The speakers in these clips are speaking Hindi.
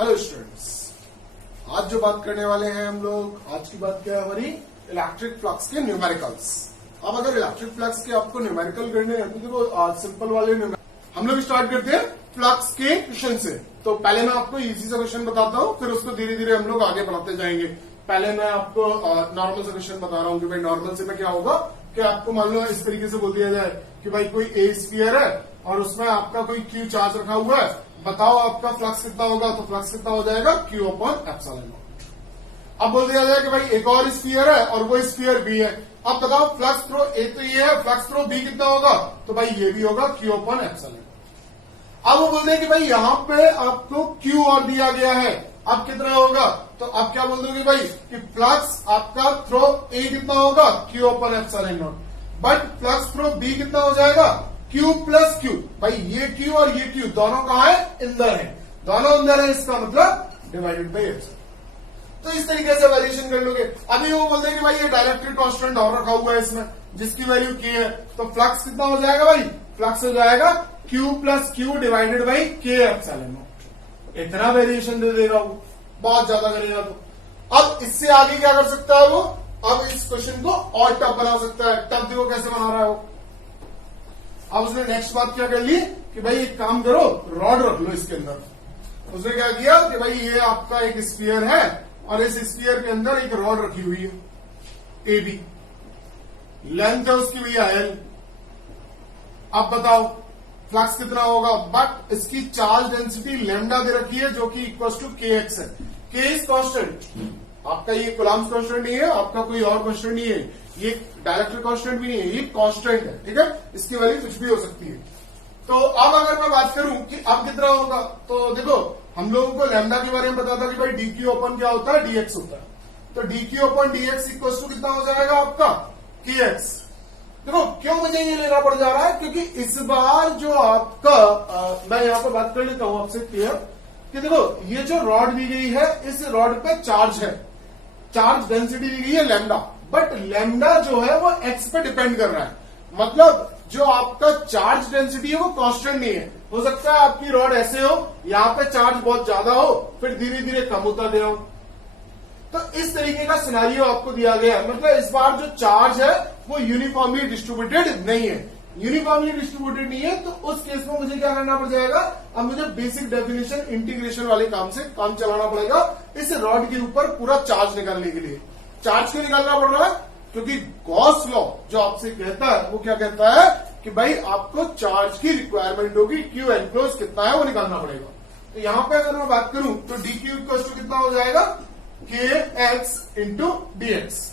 हेलो स्टूडेंट्स, आज जो बात करने वाले हैं हम लोग, आज की बात क्या है हमारी इलेक्ट्रिक फ्लक्स के न्यूमेरिकल्स। अब अगर इलेक्ट्रिक फ्लक्स के आपको न्यूमेरिकल करने हैं तो देखो सिंपल वाले हम लोग स्टार्ट करते हैं फ्लक्स के क्वेश्चन से। तो पहले मैं आपको इजी सा क्वेश्चन बताता हूँ, फिर उसको धीरे धीरे हम लोग आगे बढ़ाते जाएंगे। पहले मैं आपको नॉर्मल सा क्वेश्चन बता रहा हूँ कि भाई नॉर्मल से में क्या होगा कि आपको मान लो इस तरीके से बोल दिया जाए कि भाई कोई ए स्फीयर है और उसमें आपका कोई क्यू चार्ज रखा हुआ है, बताओ आपका फ्लक्स कितना होगा। तो फ्लक्स कितना हो जाएगा क्यू अपॉन एप्सिलॉन नॉट। अब बोल दिया जाए कि भाई एक और स्फीयर है और वो स्फीयर बी है, अब बताओ फ्लक्स थ्रो ए तो ये है, फ्लक्स थ्रो बी कितना होगा, तो भाई ये भी होगा क्यू अपॉन एप्सिलॉन नॉट। अब वो बोलते हैं कि भाई यहां पे आपको क्यू और दिया गया है, अब कितना होगा, तो अब क्या बोल दोगे भाई कि फ्लक्स आपका थ्रो ए कितना होगा Q upon epsilon naught, but flux through B कितना हो जाएगा क्यू प्लस क्यू। भाई ये क्यू और ये क्यू दोनों कहां है, अंदर है, दोनों अंदर है, इसका मतलब डिवाइडेड बाई एप्सिलॉन। तो इस तरीके से वेरिएशन कर लोगे। अभी वो बोलते हैं कि भाई ये डायरेक्टरी कांस्टेंट और रखा हुआ है इसमें जिसकी वैल्यू के है, तो फ्लक्स कितना हो जाएगा भाई, फ्लक्स हो जाएगा Q plus Q divided by के एप्सिलॉन नॉट। इतना वेरिएशन दे देगा वो, बहुत ज्यादा करेगा। तो अब इससे आगे क्या कर सकता है वो, अब इस क्वेश्चन को और टफ बना सकता है। टफ देखो कैसे बना रहा है वो। अब उसने नेक्स्ट बात क्या कर ली कि भाई एक काम करो, रॉड रख लो इसके अंदर। उसने क्या किया कि भाई ये आपका एक स्फीयर है और इस स्फीयर के अंदर एक रॉड रखी हुई है ए बी, लेंथ है उसकी भैया एल। अब बताओ फ्लक्स कितना होगा, बट इसकी चार्ज डेंसिटी लैम्डा दे रखी है जो कि इक्वल टू के एक्स है। के इज कांस्टेंट, आपका ये कूलम्ब कांस्टेंट नहीं है, आपका कोई और कांस्टेंट नहीं है, ये डायरेक्टरी कांस्टेंट भी नहीं है, ये कांस्टेंट है, ठीक है, इसकी वैल्यू कुछ भी हो सकती है। तो अब अगर मैं बात करूं कि अब कितना होगा, तो देखो हम लोगों को लैम्डा के बारे में पता था कि भाई डी क्यू ओपन क्या होता है, डीएक्स होता है। तो D Q upon dx equal to कितना हो जाएगा आपका के एक्स। देखो क्यों मुझे ये लेना पड़ जा रहा है, क्योंकि इस बार जो आपका मैं यहां पर बात कर लेता हूं आपसे क्लियर कि देखो ये जो रॉड दी गई है इस रॉड पे चार्ज है, चार्ज डेंसिटी दी गई है लैम्डा, बट लैम्डा जो है वो एक्स पे डिपेंड कर रहा है। मतलब जो आपका चार्ज डेंसिटी है वो कांस्टेंट नहीं है। हो सकता है आपकी रॉड ऐसे हो, यहां पे चार्ज बहुत ज्यादा हो, फिर धीरे धीरे कम होता गया हो। तो इस तरीके का सिनेरियो आपको दिया गया है। मतलब इस बार जो चार्ज है वो यूनिफॉर्मली डिस्ट्रीब्यूटेड नहीं है। यूनिफॉर्मली डिस्ट्रीब्यूटेड नहीं है तो उस केस में मुझे क्या करना पड़ जाएगा, अब मुझे बेसिक डेफिनेशन इंटीग्रेशन वाले काम से काम चलाना पड़ेगा इस रॉड के ऊपर पूरा चार्ज निकालने के लिए। चार्ज क्यों निकालना पड़ रहा है, क्योंकि गॉस लॉ जो आपसे कहता है वो क्या कहता है कि भाई आपको चार्ज की रिक्वायरमेंट होगी, क्यू एनक्लोज कितना है वो निकालना पड़ेगा। तो यहां पे अगर मैं बात करूं तो डी क्यू इक्वल टू कितना हो जाएगा के x into D x.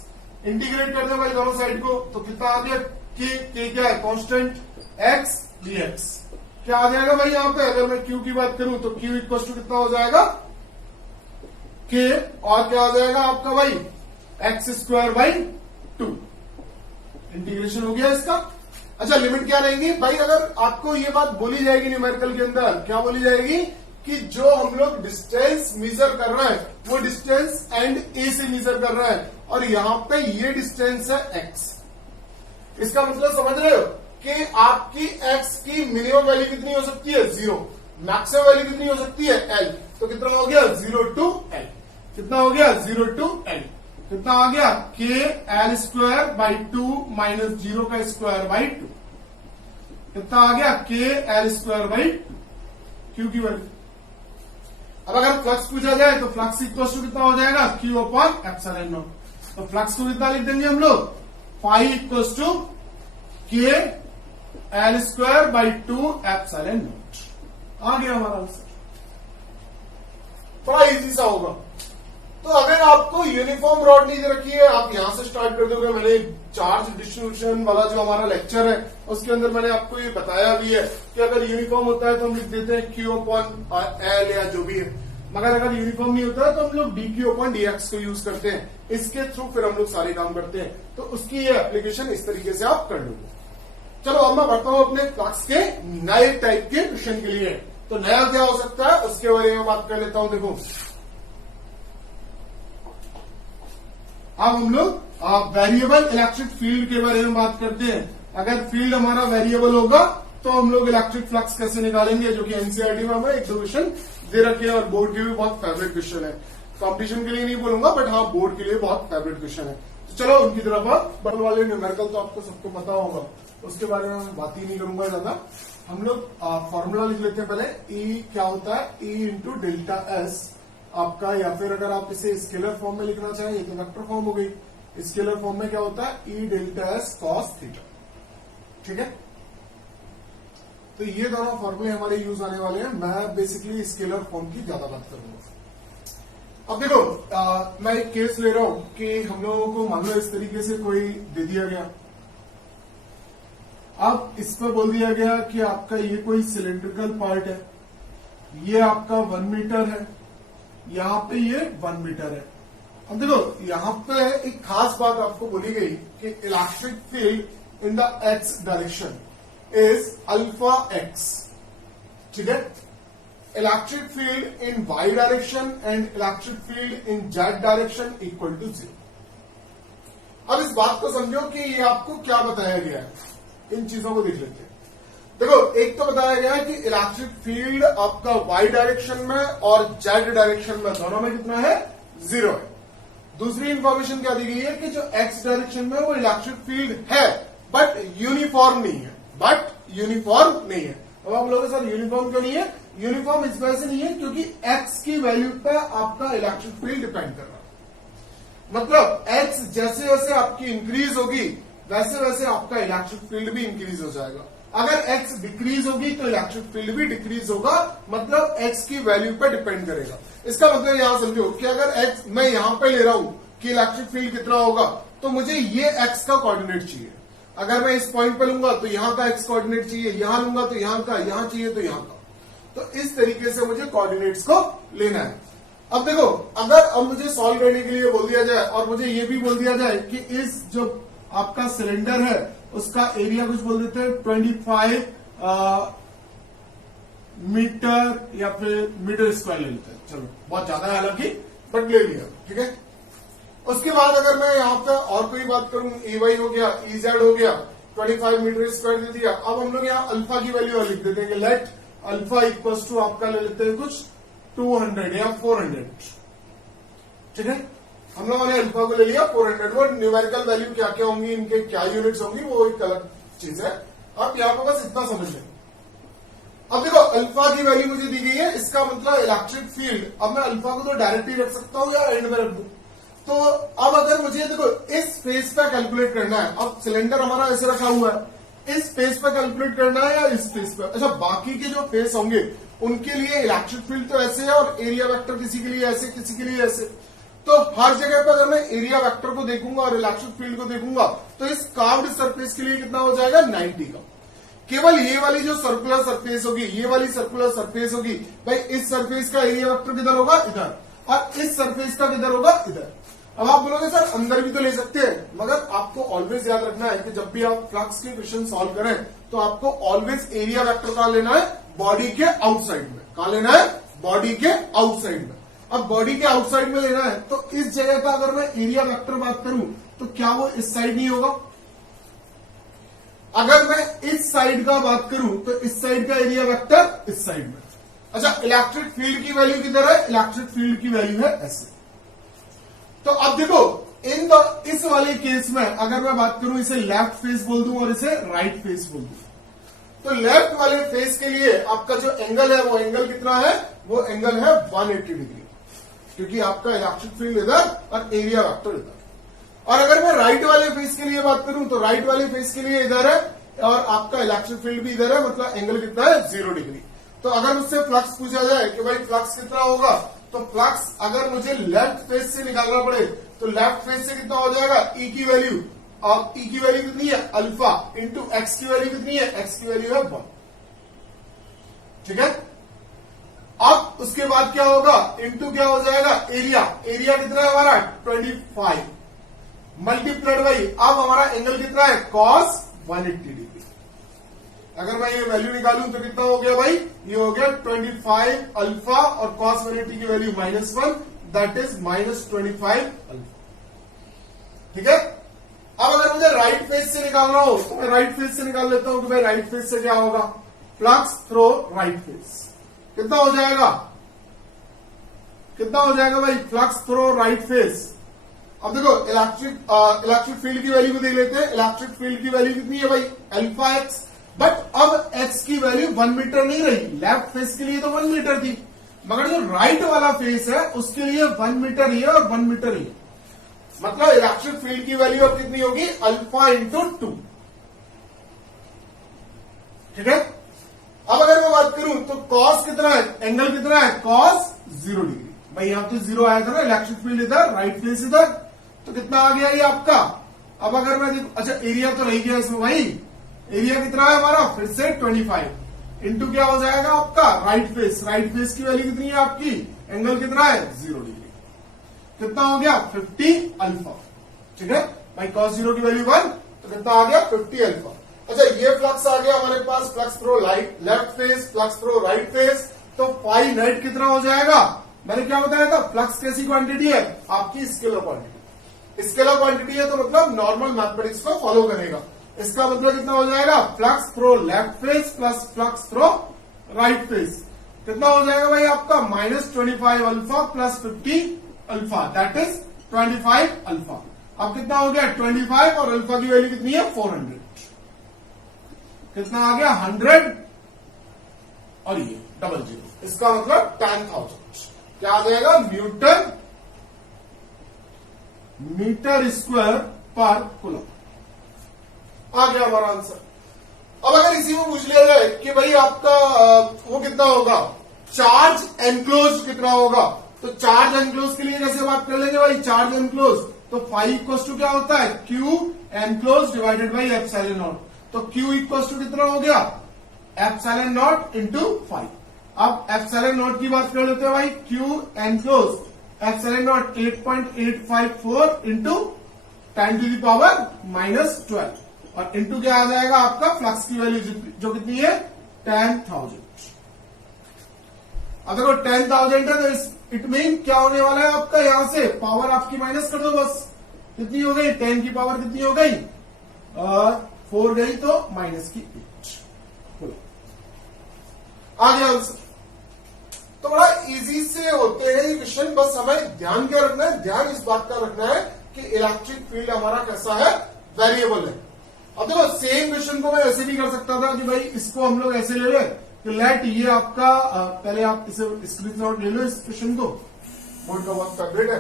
Integrate कर दो भाई दोनों साइड को, तो कितना आ गया के क्या है कांस्टेंट, एक्स डी एक्स। क्या आ जाएगा भाई यहां पे, अगर मैं क्यू की बात करूं तो क्यू इक्वल टू कितना हो जाएगा के, और क्या आ जाएगा आपका भाई एक्स स्क्वायर बाई 2। इंटीग्रेशन हो गया इसका। अच्छा लिमिट क्या रहेगी भाई, अगर आपको ये बात बोली जाएगी न्यूमेरिकल के अंदर, क्या बोली जाएगी कि जो हम लोग डिस्टेंस मेजर कर रहे हैं वो डिस्टेंस एंड ए से मेजर कर रहे हैं और यहां पे ये डिस्टेंस है एक्स। इसका मतलब समझ रहे हो कि आपकी एक्स की मिनिमम वैल्यू कितनी हो सकती है 0, मैक्सिमम वैल्यू कितनी हो सकती है एल। तो कितना हो गया 0 टू एल, कितना हो गया 0 टू एल, कितना आ गया के एल स्क्वायर बाई 2 माइनस 0 का स्क्वायर बाई 2, कितना आ गया के एल स्क्वायर बाई क्यू की वैल्यू। अब अगर फ्लक्स पूछा जाए तो फ्लक्स इक्वल टू कितना हो जाएगा क्यू अपॉन एप्सिलॉन नॉट। तो फ्लक्स को कितना लिख देंगे हम लोग, phi equal to K L square by 2 epsilon naught. आ गया हमारा आंसर, थोड़ा इजी सा होगा। तो अगर आपको यूनिफॉर्म रॉड नहीं दे रखी है, आप यहां से स्टार्ट कर दोगे। मैंने चार्ज डिस्ट्रीब्यूशन वाला जो हमारा लेक्चर है उसके अंदर मैंने आपको ये बताया भी है कि अगर यूनिफॉर्म होता है तो हम लिख देते हैं क्यू अपॉन एल या जो भी है, मगर अगर यूनिफॉर्म नहीं होता है तो हम लोग डी क्यू अपॉन डीएक्स को यूज करते हैं। इसके थ्रू फिर हम लोग सारे काम करते हैं। तो उसकी ये एप्लीकेशन इस तरीके से आप कर लोगे। चलो अब मैं बढ़ता हूं अपने फ्लक्स के नए टाइप के क्वेश्चन के लिए। तो नया क्या हो सकता है उसके बारे में बात कर लेता हूं। देखो अब हम लोग वेरिएबल इलेक्ट्रिक फील्ड के बारे में बात करते हैं। अगर फील्ड हमारा वेरिएबल होगा तो हम लोग इलेक्ट्रिक फ्लक्स कैसे निकालेंगे, जो कि एनसीईआरटी में हमें एक क्वेश्चन दे रखे हैं और बोर्ड के भी बहुत फेवरेट क्वेश्चन है। कंपटीशन के लिए नहीं बोलूंगा, बट हाँ बोर्ड के लिए बहुत फेवरेट क्वेश्चन है। तो चलो उनकी तरफ बटन वाले न्यूमेरिकल तो आपको सबको पता होगा, उसके बारे में मैं बात ही नहीं करूंगा ज्यादा। हम लोग फॉर्मूला लिख लेते हैं पहले। ई क्या होता है, ई इंटू डेल्टा एस आपका, या फिर अगर आप इसे स्केलर फॉर्म में लिखना चाहें, ये तो वेक्टर फॉर्म हो गई। स्केलर फॉर्म में क्या होता है, ई डेल्टा एस कॉस थीटा। ठीक है, तो ये दोनों फॉर्मूले हमारे यूज आने वाले हैं। मैं बेसिकली स्केलर फॉर्म की ज्यादा बात करूंगा। अब देखो मैं एक केस ले रहा हूं कि हम लोगों को मान लो इस तरीके से कोई दे दिया गया। अब इस पर बोल दिया गया कि आपका ये कोई सिलेंड्रिकल पार्ट है, ये आपका 1 मीटर है, यहां पे ये 1 मीटर है। अब देखो यहां पे एक खास बात आपको बोली गई कि electric field in the X direction is alpha X. ठीक है, electric field in Y direction and electric field in Z direction equal to 0। अब इस बात को समझो कि ये आपको क्या बताया गया है, इन चीजों को देख लेते हैं। देखो एक तो बताया गया है कि इलेक्ट्रिक फील्ड आपका वाई डायरेक्शन में और जेड डायरेक्शन में दोनों में कितना है, 0 है। दूसरी इंफॉर्मेशन क्या दी गई है कि जो एक्स डायरेक्शन में वो इलेक्ट्रिक फील्ड है बट यूनिफॉर्म नहीं है, अब आप लोगों सर यूनिफॉर्म क्यों नहीं है? यूनिफॉर्म इस वजह से नहीं है क्योंकि एक्स की वैल्यू पे आपका इलेक्ट्रिक फील्ड डिपेंड कर रहा है। मतलब एक्स जैसे जैसे आपकी इंक्रीज होगी वैसे वैसे आपका इलेक्ट्रिक फील्ड भी इंक्रीज हो जाएगा। अगर एक्स डिक्रीज होगी तो इलेक्ट्रिक फील्ड भी डिक्रीज होगा, मतलब एक्स की वैल्यू पे डिपेंड करेगा। इसका मतलब यहां समझो कि अगर एक्स मैं यहां पे ले रहा हूं कि इलेक्ट्रिक फील्ड कितना होगा, तो मुझे ये एक्स का कोऑर्डिनेट चाहिए। अगर मैं इस पॉइंट पे लूंगा तो यहां का एक्स कोऑर्डिनेट चाहिए, यहां लूंगा तो यहां का, यहां चाहिए तो यहां का। तो इस तरीके से मुझे कोऑर्डिनेट्स को लेना है। अब देखो अगर अब मुझे सॉल्व करने के लिए बोल दिया जाए और मुझे ये भी बोल दिया जाए कि इस जो आपका सिलेंडर है उसका एरिया कुछ बोल देते हैं 25 मीटर या फिर मीटर स्क्वायर ले लेते हैं। चलो बहुत ज्यादा है हालांकि, बट ले लिया। ठीक है, उसके बाद अगर मैं यहाँ पे और कोई बात करूं, ए वाई हो गया, ई जेड हो गया, 25 मीटर स्क्वायर दे दिया। अब हम लोग यहाँ अल्फा की वैल्यू लिख देते हैं कि लेट अल्फा इक्वल्स टू आपका ले लेते हैं कुछ 200 या 400। ठीक है, हम लोगों ने अल्फा को ले लिया 400। वो न्यूमेरिकल वैल्यू क्या क्या होंगी, इनके क्या यूनिट्स होंगी, वो एक अलग चीज है। आप यहाँ पे बस इतना समझ लें। अब देखो अल्फा की वैल्यू मुझे दी गई है, इसका मतलब इलेक्ट्रिक फील्ड। अब मैं अल्फा को तो डायरेक्टली रख सकता हूं या एंड में रख दूं। तो अब अगर मुझे देखो इस फेस पे कैलकुलेट करना है, अब सिलेंडर हमारा ऐसे रखा हुआ है, इस फेस पे कैलकुलेट करना है या इस फेस पे? अच्छा, बाकी के जो फेस होंगे उनके लिए इलेक्ट्रिक फील्ड तो ऐसे है और एरिया वेक्टर किसी के लिए ऐसे, किसी के लिए ऐसे। तो हर जगह पर अगर मैं एरिया वेक्टर को देखूंगा और इलेक्ट्रिक फील्ड को देखूंगा तो इस कार्व्ड सरफेस के लिए कितना हो जाएगा, 90 का। केवल ये वाली जो सर्कुलर सरफेस होगी, ये वाली सर्कुलर सरफेस होगी, भाई इस सरफेस का एरिया वेक्टर किधर होगा, इधर, और इस सरफेस का किधर होगा, इधर। अब आप बोलोगे सर अंदर भी तो ले सकते हैं, मगर आपको ऑलवेज याद रखना है कि जब भी आप फ्लक्स के क्वेश्चन सॉल्व करें तो आपको ऑलवेज एरिया वेक्टर कहां लेना है, बॉडी के आउटसाइड में। कहां लेना है, बॉडी के आउटसाइड में। अब बॉडी के आउटसाइड में लेना है तो इस जगह का अगर मैं एरिया वेक्टर बात करूं तो क्या वो इस साइड नहीं होगा? अगर मैं इस साइड का बात करूं तो इस साइड का एरिया वेक्टर इस साइड में। अच्छा, इलेक्ट्रिक फील्ड की वैल्यू किधर है, इलेक्ट्रिक फील्ड की वैल्यू है ऐसे। तो अब देखो इस वाले केस में अगर मैं बात करूं, इसे लेफ्ट फेस बोल दूं और इसे राइट फेस बोल दूं, तो लेफ्ट वाले फेस के लिए आपका जो एंगल है वो एंगल कितना है, वो एंगल है 180 डिग्री, क्योंकि आपका इलेक्ट्रिक फील्ड इधर और एरिया वेक्टर इधर। और अगर मैं राइट वाले फेस के लिए बात करूं तो राइट वाले फेस के लिए इधर है और आपका इलेक्ट्रिक फील्ड भी इधर है, मतलब एंगल कितना है, 0 डिग्री। तो अगर मुझसे फ्लक्स पूछा जाए कि भाई फ्लक्स कितना होगा, तो फ्लक्स अगर मुझे लेफ्ट फेस से निकालना पड़े तो लेफ्ट फेस से कितना हो जाएगा, ई की वैल्यू, और ई की वैल्यू कितनी है, अल्फा, इंटू एक्स की वैल्यू कितनी है, एक्स की वैल्यू है 1। ठीक है, अब उसके बाद क्या होगा, इंटू क्या हो जाएगा, एरिया। एरिया कितना है हमारा, 25 मल्टीप्लाइड बाई, अब हमारा एंगल कितना है, कॉस 180 डिग्री। अगर मैं ये वैल्यू निकालूं तो कितना हो गया भाई, ये हो गया 25 अल्फा और कॉस 180 की वैल्यू -1, दैट इज -25 अल्फा। ठीक है, अब अगर मुझे राइट फेस से निकालना हो तो मैं राइट फेस से निकाल लेता हूं कि भाई राइट फेस से क्या होगा, फ्लक्स थ्रो राइट फेस कितना हो जाएगा, कितना हो जाएगा भाई फ्लक्स थ्रो राइट फेस। अब देखो इलेक्ट्रिक फील्ड की वैल्यू को देख लेते हैं। इलेक्ट्रिक फील्ड की वैल्यू कितनी है भाई अल्फा एक्स, बट अब एक्स की वैल्यू 1 मीटर नहीं रही। लेफ्ट फेस के लिए तो 1 मीटर थी, मगर जो राइट वाला फेस है उसके लिए 1 मीटर ही है और 1 मीटर ही है। मतलब इलेक्ट्रिक फील्ड की वैल्यू अब कितनी होगी अल्फा इंटू 2। ठीक है। अब अगर मैं बात करूं तो कॉस कितना है, एंगल कितना है कॉस 0 डिग्री। भाई यहां तो 0 आया था ना, इलेक्ट्रिक फील्ड इधर राइट फेस इधर, तो कितना आ गया ये आपका। अब अगर मैं देखू, अच्छा एरिया तो रह गया इसमें भाई, एरिया कितना है हमारा फिर से 25 इंटू क्या हो जाएगा आपका राइट फेस। राइट फेस की वैल्यू कितनी है आपकी, एंगल कितना है 0 डिग्री, कितना हो गया 50 अल्फा। ठीक है भाई, कॉस 0 की वैल्यू 1, तो कितना आ गया 50 अल्फा। अच्छा ये फ्लक्स आ गया हमारे पास, flux through left face, flux through right face, तो फाई नेट कितना हो जाएगा। मैंने क्या बताया था, फ्लक्स कैसी क्वांटिटी है आपकी स्केलर क्वांटिटी। स्केलर क्वांटिटी है तो मतलब नॉर्मल मैथमेटिक्स को फॉलो करेगा। इसका मतलब कितना हो जाएगा flux through left face plus flux through right face, कितना हो जाएगा भाई आपका -25 alpha plus 50 alpha, that is 25 alpha. अब कितना हो गया 25 और अल्फा की वैल्यू कितनी है 400, कितना आ गया 100 और ये 00, इसका मतलब 10,000 क्या आ जाएगा न्यूटन मीटर स्क्वायर पर कूलम। आ गया हमारा आंसर। अब अगर इसी में पूछ लिया जाए कि भाई आपका वो कितना होगा, चार्ज एनक्लोज कितना होगा, तो चार्ज एनक्लोज के लिए कैसे बात कर लेंगे भाई, चार्ज एनक्लोज तो फाई इक्वल टू क्या होता है Q enclose divided by epsilon naught. तो क्यू इक्वल टू कितना हो गया एप्सिलॉन नॉट इंटू फाई। अब एप्सिलॉन नॉट की बात कर लेते हैं भाई, Q enclose epsilon naught 8.854 into 10 to the power -12 और इंटू क्या आ जाएगा आपका फ्लक्स की वैल्यू जो कितनी है 10,000। अब देखो 10,000 है तो इट मीन क्या होने वाला है आपका, यहां से पावर आपकी माइनस कर दो बस, कितनी हो गई 10 की पावर कितनी हो गई 4 गई तो माइनस की 8। आ गया आंसर। तो बड़ा इजी से होते हैं ये क्वेश्चन, बस हमें ध्यान क्या रखना है, ध्यान इस बात का रखना है कि इलेक्ट्रिक फील्ड हमारा कैसा है वेरिएबल है। अब देखो सेम क्वेश्चन को मैं ऐसे भी कर सकता था कि भाई इसको हम लोग ऐसे ले लें कि लेट ये आपका पहले आप इसे स्क्रीनशॉट ले लो इस क्वेश्चन को, बोर्ड का बहुत फेवरेट है,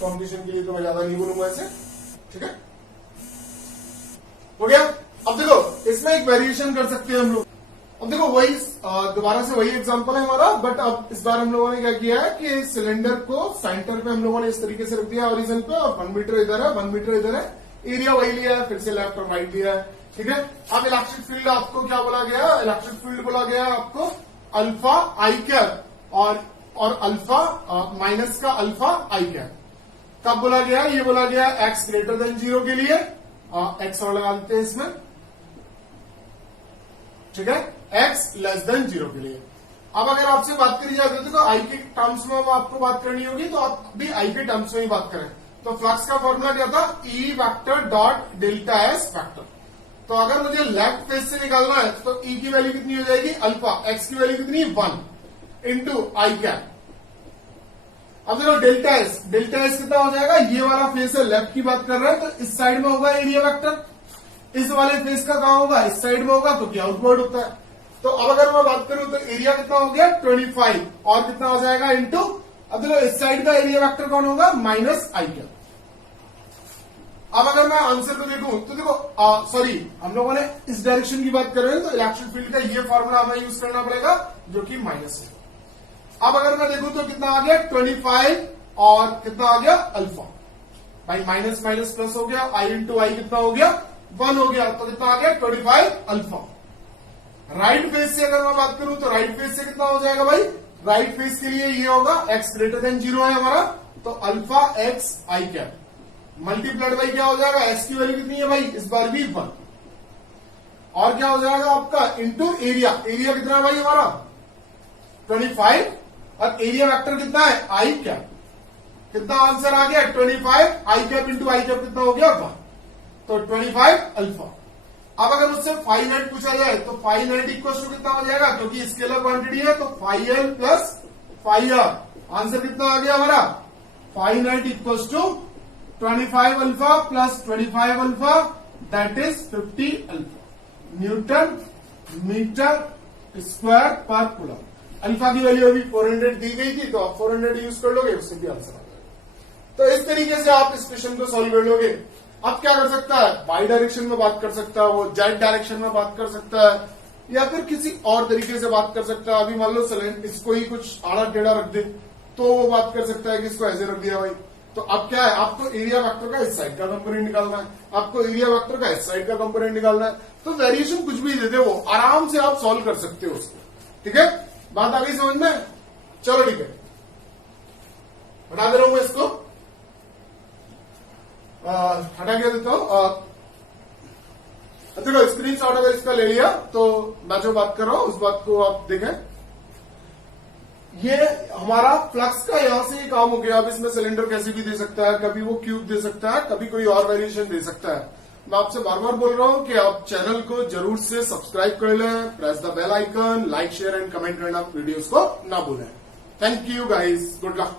कॉम्पिटिशन के लिए तो मैं ज्यादा नहीं बोलूंगा ऐसे। ठीक है हो गया। अब देखो इसमें एक वेरिएशन कर सकते हैं हम लोग। अब देखो वही दोबारा से वही एग्जांपल है हमारा, बट अब इस बार हम लोगों ने क्या किया है कि सिलेंडर को सेंटर पे हम लोगों ने इस तरीके से रख दिया ओरिजिन पे, और 1 मीटर इधर है 1 मीटर इधर है, एरिया वही लिया है, फिर से लेफ्ट और राइट लिया है। ठीक है। अब इलेक्ट्रिक फील्ड आपको क्या बोला गया, इलेक्ट्रिक फील्ड बोला गया आपको अल्फा आई कैप और अल्फा माइनस का अल्फा आई कैप। कब बोला गया, ये बोला गया एक्स ग्रेटर देन 0 के लिए, एक्स और लगा देते हैं इसमें। ठीक है, एक्स लेस देन 0 के लिए। अब अगर आपसे बात करी जाती है तो आई के टर्म्स में आपको बात करनी होगी, तो आप भी आई के टर्म्स में ही बात करें। तो फ्लक्स का फॉर्मूला क्या था, E vector dot delta S vector. तो अगर मुझे लेफ्ट फेस से निकालना है तो ई की वैल्यू कितनी हो जाएगी अल्फा, एक्स की वैल्यू कितनी 1 इंटू आई कैप। अब देखो डेल्टा एस कितना हो जाएगा, ये वाला फेस है लेफ्ट की बात कर रहे हैं तो इस साइड में होगा एरिया वेक्टर, इस वाले फेस का कहां होगा इस साइड में होगा, तो क्या आउटवर्ड होता है। तो अब अगर मैं बात करूं तो एरिया कितना हो गया 25 और कितना हो जाएगा इंटू, अब देखो इस साइड का एरिया वेक्टर कौन होगा माइनस आई कैप। अब अगर मैं आंसर को देखूं तो देखो सॉरी हम लोगों ने इस डायरेक्शन की बात कर रहे हैं तो इलेक्ट्रिक फील्ड का ये फॉर्मूला हमें यूज करना पड़ेगा जो कि माइनस है। अब अगर मैं देखूं तो कितना आ गया 25 और कितना आ गया अल्फा, भाई माइनस माइनस प्लस हो गया, आई इंटू आई कितना हो गया 1 हो गया, तो कितना आ गया 25 अल्फा। राइट फेस से अगर मैं बात करूं तो राइट फेस से कितना हो जाएगा भाई, राइट फेस के लिए ये होगा एक्स ग्रेटर देन 0 है हमारा, तो alpha x I cap multiplied by क्या हो जाएगा, एक्स की वैल्यू कितनी है भाई इस बार भी 1, और क्या हो जाएगा आपका इंटू एरिया, एरिया कितना है भाई हमारा 25 और एरिया वेक्टर कितना है आई कैप। कितना आंसर आ गया 25 आई कैप इंटू आई कैप कितना हो गया 1, तो 25 अल्फा। अब अगर उससे फाई नेट पूछा जाए तो फाई नेट इक्वल टू कितना हो जाएगा, क्योंकि स्केलर क्वांटिटी है तो phi L plus phi R, answer कितना आ गया हमारा? Phi net equals to 25 alpha plus 25 alpha that is 50 alpha newton metre square पर कूलम। अल्फा की वैल्यू अभी 400 दी गई थी, तो आप 400 यूज कर लोगे, उससे भी आंसर आ जाएगा। तो इस तरीके से आप इस क्वेश्चन को सॉल्व कर लोगे। अब क्या कर सकता है? बाई डायरेक्शन में बात कर सकता है, वो जेड डायरेक्शन में बात कर सकता है, या फिर किसी और तरीके से बात कर सकता है। अभी मान लो इसको ही कुछ आड़ा टेढ़ा रख दे तो वो बात कर सकता है कि इसको ऐसे रख दिया भाई। तो अब क्या है, आपको एरिया वेक्टर का इस साइड का कंपोनेंट निकालना है, आपको एरिया वेक्टर का इस साइड का कंपोनेंट निकालना है। तो वेरिएशन कुछ भी दे दे वो आराम से आप सॉल्व कर सकते हो उसको। ठीक है, बात आ गई समझ में? चलो ठीक है, हटा दे रहा हूं मैं इसको, हटा के देता हूं। देखो स्क्रीन शॉट अगर इसका ले लिया तो मैं जो बात कर रहा हूं उस बात को आप देखें। ये हमारा फ्लक्स का यहां से ही काम हो गया। अब इसमें सिलेंडर कैसे भी दे सकता है, कभी वो क्यूब दे सकता है, कभी कोई और वेरिएशन दे सकता है। मैं आपसे बार बार बोल रहा हूं कि आप चैनल को जरूर से सब्सक्राइब कर लें, press the bell icon, like share and comment करना वीडियोस को ना भूलें। Thank you guys, good luck.